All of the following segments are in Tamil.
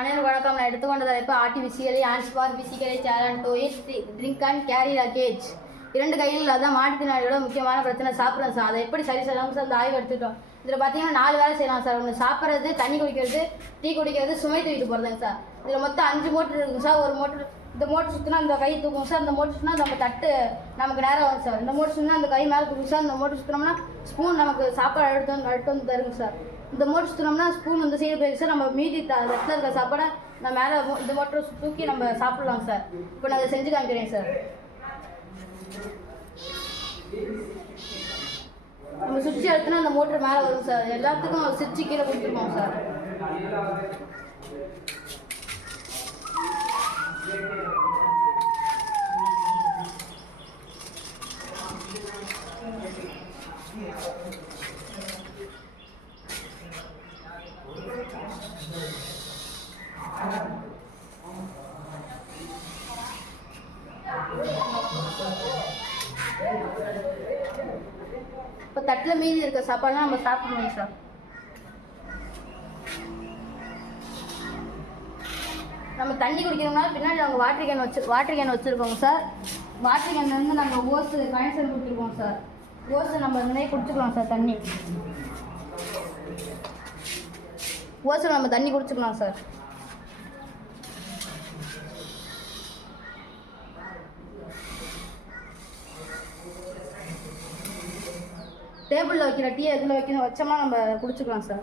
அனைவரும் வணக்கம். நான் எடுத்துக்கொண்ட தலைப்பு artificially hands for physically challenge to eat drink and carry luggage. 2 கையில் அதான் மாற்றுத்திறனாளியோட முக்கியமான பிரச்சனை சாப்பிட்றோம் சார். அதை எப்படி சரி செய்யலாம் சார்? அந்த ஆய்வு எடுத்துட்டோம். இதில் பார்த்தீங்கன்னா 4 வேலை செய்யலாம் சார். ஒன்று சாப்பிட்றது, தண்ணி குடிக்கிறது, டீ குடிக்கிறது, சுமை தூக்கிட்டு போகிறதுங்க சார். இதில் மொத்தம் 5 மோட்டர் இருக்குங்க சார். ஒரு மோட்டர் இந்த மோட்டர் சுற்றினா அந்த கை தூக்கும் சார். அந்த மோட்டர் சுற்றினா நம்ம தட்டு நமக்கு நேரம் வரும் சார். இந்த மோட்டர் சுற்றினா அந்த கை மேலே தூக்கும் சார். இந்த மோட்டர் சுற்றினோம்னா ஸ்பூன் நமக்கு சாப்பாடு எடுத்து வந்து தருங்க சார். இந்த மோட்டர் சுற்றினோம்னா ஸ்பூன் இந்த சைடு போயிருக்கு சார். நம்ம மீதி தட்டில் இருக்க சாப்பாடை நம்ம மேலே இந்த மோட்டரை தூக்கி நம்ம சாப்பிட்லாம் சார். இப்போ நான் அதை செஞ்சு காமிக்கிறேன் சார். நம்ம சுவிட்ச் எடுத்துனா அந்த மோட்டர் மேலே வரும் சார். எல்லாத்துக்கும் சுவிட்சு கீழே கொடுத்துருக்கோம் சார். இப்போ தட்டில் மீதி இருக்க சாப்பாடுலாம் நம்ம சாப்பிடணும் சார். நம்ம தண்ணி குடிக்கணும்னா பின்னாடி நாங்கள் வாட்டர் கேன் வச்சுருக்கோங்க சார். வாட்டர் கேன்லேருந்து நாங்கள் ஓஸு கனெக்ஷன் கொடுத்துருக்கோம் சார். ஓஸு நம்ம இதுலேயே குடிச்சுக்கலாம் சார். தண்ணி ஓஸில் நம்ம தண்ணி குடிச்சுக்கலாம் சார். டேபிளில் வைக்கிற டீ எதில் வச்சோம்னா நம்ம குடிச்சுக்கலாம் சார்.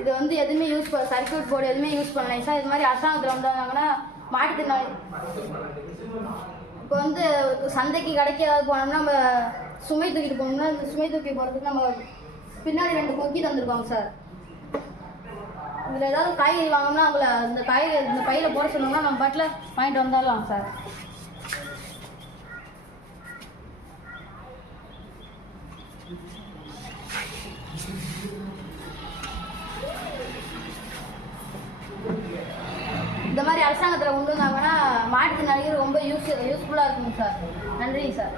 இது வந்து எதுவுமே சர்க்யூட் போர்டு எதுவுமே யூஸ் பண்ணலாம் சார். இது மாதிரி அரசாங்கத்தில் வந்தாங்கன்னா மாட்டுத்திறனாளி இப்போ வந்து சந்தைக்கு கடைக்கு ஏதாவது போனோம்னா நம்ம சுமை தூக்கிட்டு போனோம்னா இந்த சுமை தூக்கி போகிறதுக்கு நம்ம பின்னாடி 2 கொக்கி தந்துருக்கோங்க சார். இதில் ஏதாவது காய்கறி வாங்கினோம்னா அவங்கள இந்த பையில் போட சொன்னோம்னா நம்ம பாட்டில் வாங்கிட்டு வந்துடலாம் சார். இந்த மாதிரி அரசாங்கத்தில் கொண்டு வந்தாங்கன்னா மாட்டுத்திறனாளிகள் ரொம்ப யூஸ்ஃபுல்லாக இருக்குங்க சார். நன்றி சார்.